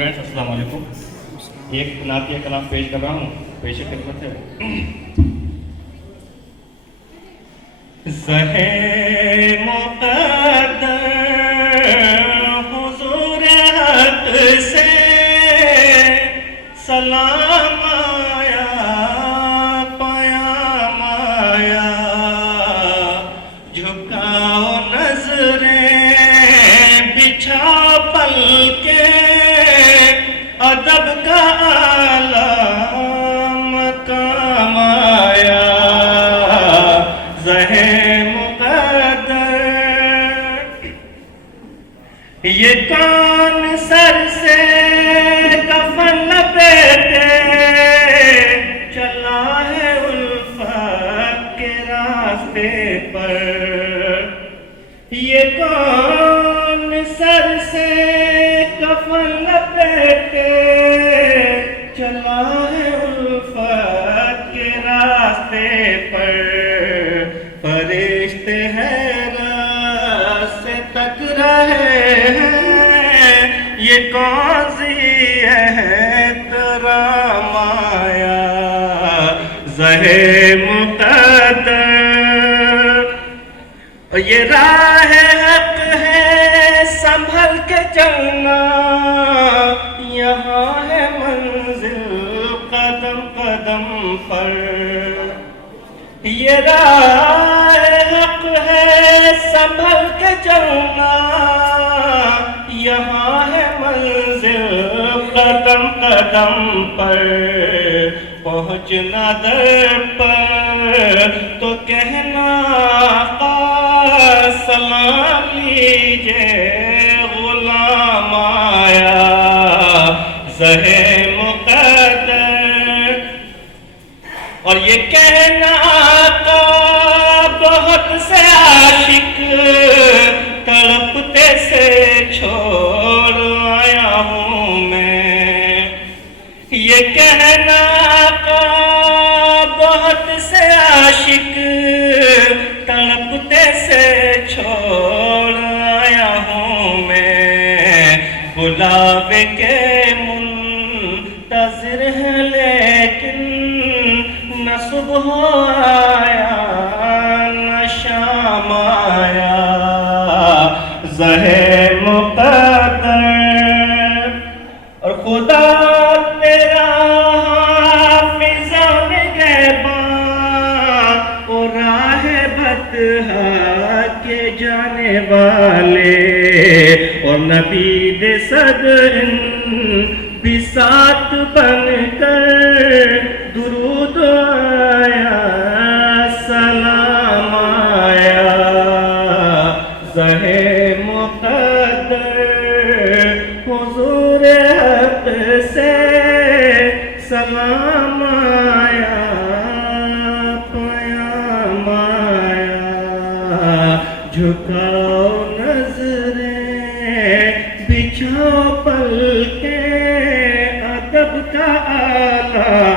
Friends السلام علیکم. ایک نعتیہ کلام پیش کر رہا ہوں. پیش خدمت ہے. زہے مقدر حضور حق سے سلام آیا، پیام آیا، جھکاؤ نظریں بچھا پل کے، ادب کا اعلیٰ مقام آیا. زہے مقدر یہ کون سر سے کفن لپیٹے چلا ہے الفت کے راستے پر. یہ کون سر سے کفن لپیٹے چلا ہے الفت کے راستے پر. فرشتے حیرت سے تک رہے ہیں، یہ کون سی احترام آیا. زہے مقدر یہ راہ حق ہے، سنبھل کے چلنا، یہاں ہے منزل قدم قدم پر. یہ راہ حق ہے، سنبھل کے چلنا، یہاں ہے منزل قدم قدم پر. پہنچنا در پر تو کہنا آقا سلام لیجئے غلام آیا. زہے مقدر اور یہ کہنا آقا بہت سے عاشق تڑپتے سے چھوڑ آیا ہوں میں. یہ کہنا آقا بہت سے عاشق تڑپتے سے چھوڑ آیا ہوں میں. بلاوے کے منتظر ہے لیکن نہ صبح آیا نہ شام آیا. زہے مقدر اور خدا تیرا حافظ نگہباں اور راہ بطحا کے جانے والے، اور نبی دے صدر بھی ساتھ بن کر درود آیا سلام آیا. زہے مقدر حضور حق سے سلام آیا، پیام آیا، جھکاؤ نظریں بچھاؤ پل کے، ادب کا اعلیٰ